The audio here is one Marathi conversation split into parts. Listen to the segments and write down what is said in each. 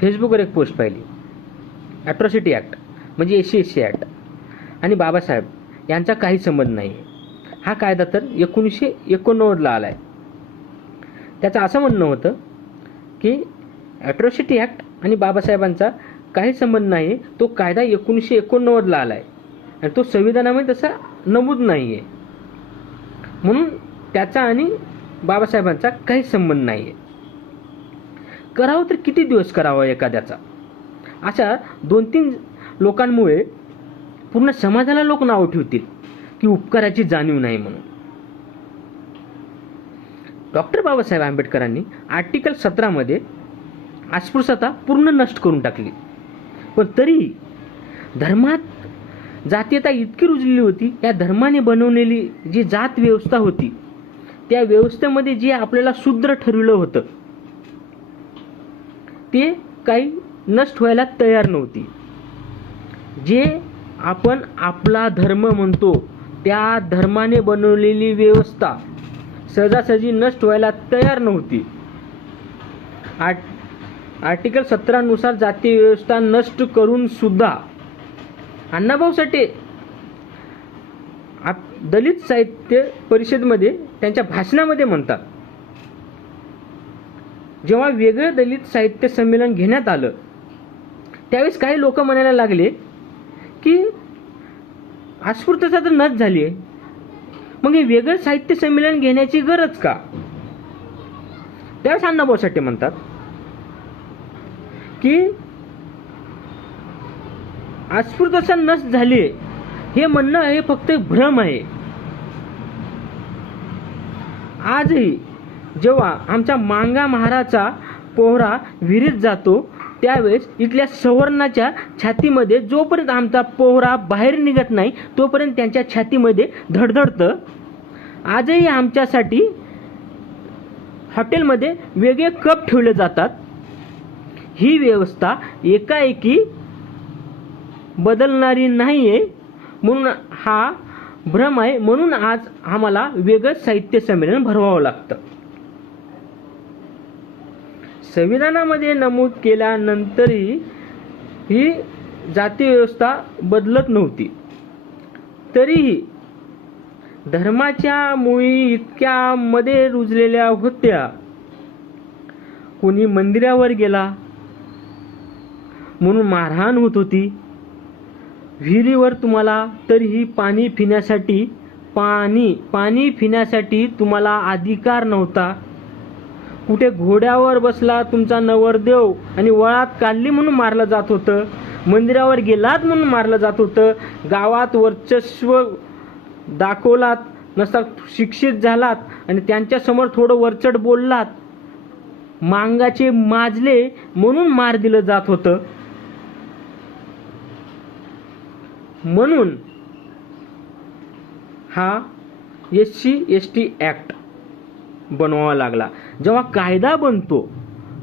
फेसबुकवर एक पोस्ट पाहिली. ॲट्रॉसिटी ॲक्ट म्हणजे SC ॲक्ट आणि बाबासाहेब यांचा काही संबंध नाही आहे. हा कायदा तर 1989ला आला आहे. त्याचं असं म्हणणं होतं की ॲट्रॉसिटी ॲक्ट आणि बाबासाहेबांचा काही संबंध नाही. तो कायदा 1989ला आला आहे आणि तो संविधानामध्ये तसा नमूद नाही आहे, म्हणून त्याचा आणि बाबासाहेबांचा काही संबंध नाही आहे. करावं तर किती दिवस करावं एखाद्याचा? अशा 2-3 लोकांमुळे पूर्ण समाजाला लोक नाव ठेवतील की उपकाराची जाणीव नाही म्हणून. डॉक्टर बाबासाहेब आंबेडकरांनी आर्टिकल 17 अस्पृश्यता पूर्ण नष्ट करून टाकली, पण तरी धर्मात जातीयता इतकी रुजलेली होती. या धर्माने बनवलेली जी जात व्यवस्था होती, त्या व्यवस्थेमध्ये जे आपल्याला शूद्र ठरविलं होतं ते काही नष्ट व्हायला तयार नव्हती. जे आपण आपला धर्म म्हणतो त्या धर्माने बनवलेली व्यवस्था सहजासहजी नष्ट व्हायला तयार नव्हती. आर्टिकल 17 नुसार जातीय व्यवस्था नष्ट करून सुद्धा अण्णाभाऊ साठे दलित साहित्य परिषदेमध्ये त्यांच्या भाषणामध्ये म्हणतात, जेव्हा वेगळं दलित साहित्य संमेलन घेण्यात आलं त्यावेळेस काही लोक म्हणायला लागले की अस्पृश्यता तर नष्ट झाली आहे, मग हे वेगळं साहित्य संमेलन घेण्याची गरज का? त्यावेळेस अण्णाभाऊ साठे म्हणतात की अस्पृश्यता नष्ट झाली हे म्हणणं हे फक्त भ्रम आहे. आजही जेव्हा आमच्या मांगा महाराचा पोहरा विहिरीत जातो त्यावेळेस इथल्या सवर्णाच्या छातीमध्ये जोपर्यंत आमचा पोहरा बाहेर निघत नाही तोपर्यंत त्यांच्या छातीमध्ये धडधडतं. आजही आमच्यासाठी हॉटेलमध्ये वेगळे कप ठेवले जातात. ही व्यवस्था एकाएकी बदलणारी नाही आहे, म्हणून हा भ्रम आहे. म्हणून आज आम्हाला वेगळं साहित्य संमेलन भरवावं लागतं. संविधानामध्ये नमूद केल्यानंतरही ही जाती व्यवस्था बदलत नव्हती. तरीही धर्माच्या मुळी इतक्या मध्ये रुजलेल्या होत्या. कोणी मंदिरावर गेला म्हणून मारहाण होत होती. विहिरीवर तुम्हाला तरीही पाणी पिण्यासाठी तुम्हाला अधिकार नव्हता. कुठे घोड्यावर बसला तुमचा नवरदेव आणि वळात काढली म्हणून मारलं जात होतं. मंदिरावर गेलात म्हणून मारलं जात होतं. गावात वर्चस्व दाखवलात नसता शिक्षित झालात आणि त्यांच्यासमोर थोडं वरचढ बोललात, मांगाचे माजले म्हणून मार दिलं जात होतं. म्हणून हा SC/ST ॲक्ट बनवावा लागला. जेव्हा कायदा बनतो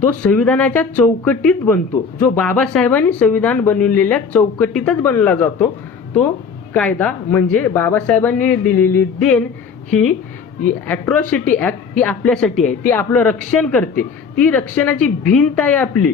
तो संविधानाच्या चौकटीत बनतो. जो बाबासाहेबांनी संविधान बनवलेल्या चौकटीतच बनला जातो. तो कायदा म्हणजे बाबासाहेबांनी दिलेली देण ही ॲट्रॉसिटी ॲक्ट ही आपल्यासाठी आहे. ती आपलं रक्षण करते. ती रक्षणाची भिंत आहे आपली.